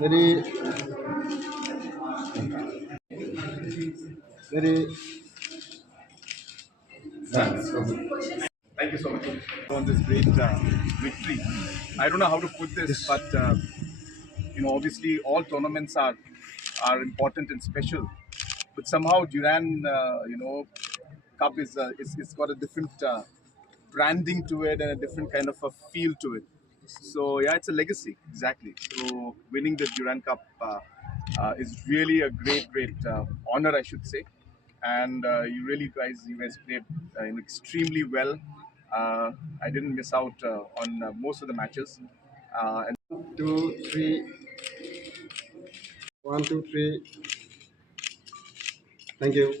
Ready, ready. Thank you so much on this great victory. I don't know how to put this, but obviously all tournaments are important and special. But somehow Durand, Cup is it's got a different branding to it and a different kind of a feel to it. So yeah, it's a legacy exactly. So winning the Durand Cup is really a great honor, I should say. And you guys played extremely well. I didn't miss out on most of the matches. And 2, 3. 1, 2, 3. Thank you.